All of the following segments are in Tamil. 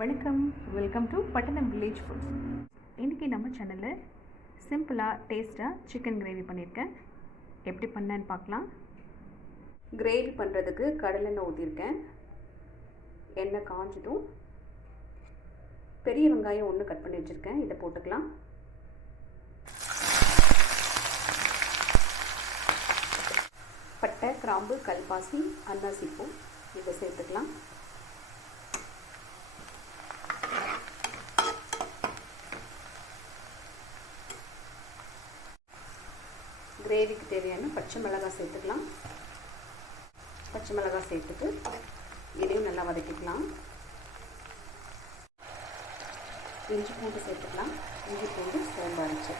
வணக்கம். Welcome to Pattanam village foods இன்றைக்கி நம்ம சேனலில் சிம்பிளாக டேஸ்ட்டாக சிக்கன் கிரேவி பண்ணியிருக்கேன் எப்படி பண்ணேன்னு பார்க்கலாம். கிரேவி பண்ணுறதுக்கு கடலெண்ணெய் ஊற்றிருக்கேன் எண்ணெய் காஞ்சதும் பெரிய வெங்காயம் ஒன்று கட் பண்ணி வச்சுருக்கேன். இதை போட்டுக்கலாம். பட்டை கிராம்பு கல்பாசி அன்னாசிப்பூ இதை சேர்த்துக்கலாம். கிரேவிக்கு தேவையான பச்சை மிளகாய் சேர்த்துக்கலாம். பச்சை மிளகாய் சேர்த்துட்டு இதையும் நல்லா வதக்கிக்கலாம். இஞ்சி பூண்டு சேர்த்துக்கலாம். இஞ்சி பூண்டு சோம்பு அரைச்சி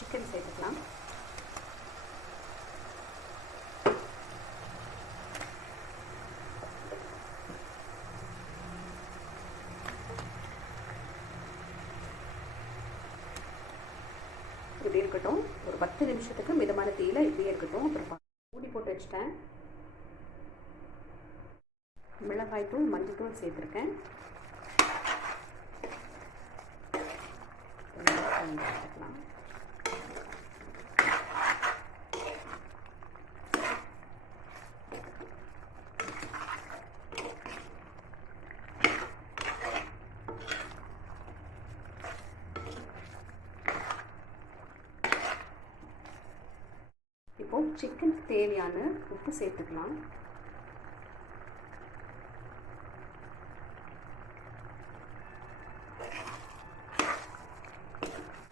சிக்கன் சேர்த்துக்கலாம் இப்படி இருக்கட்டும். ஒரு பத்து நிமிஷத்துக்கு மிதமான தீயில இப்படியே இருக்கட்டும். அப்புறம் மூடி போட்டு வச்சுட்டேன். மிளகாய் தூள் மஞ்சள் தூள் சேர்த்துருக்கேன். சேர்த்துக்கலாம் இப்போ சிக்கன் தேவையான உப்பு சேர்த்துக்கலாம்.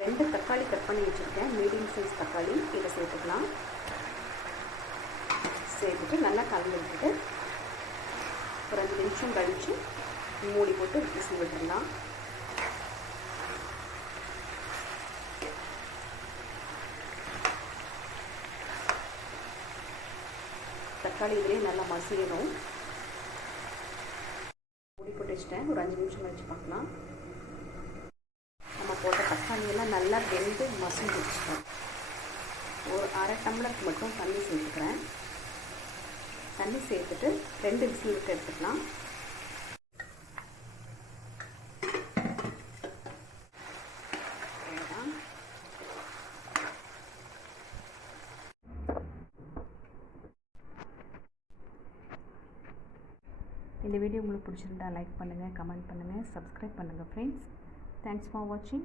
ரெண்டு தக்காளி கட் பண்ணி வச்சுருக்கேன். மீடியம் சைஸ் தக்காளி. இதை சேர்த்துக்கலாம். சேர்த்துட்டு நல்லா கலந்து விட்டுட்டு ஒரு அஞ்சு நிமிஷம் கழித்து மூடி போட்டு விசில் விட்டுடலாம். தக்காளி இதுலேயே நல்லா மசியணும். மூடி போட்டு வச்சுட்டேன். ஒரு அஞ்சு நிமிஷம் கழிச்சு பார்க்கலாம். நம்ம போட்ட தக்காளி எல்லாம் நல்லா வெந்து மசிஞ்சு வச்சுட்டோம் ஒரு அரை டம்ளருக்கு மட்டும் தண்ணி சேர்த்துக்கிறேன். தண்ணி சேர்த்துட்டு ரெண்டு விசில் எடுத்துக்கலாம். இந்த வீடியோ உங்களுக்கு பிடிச்சிருந்தா லைக் பண்ணுங்கள் கமெண்ட் பண்ணுங்கள் சப்ஸ்கிரைப் பண்ணுங்கள் ஃப்ரெண்ட்ஸ் தேங்க்ஸ் ஃபார் வாட்சிங்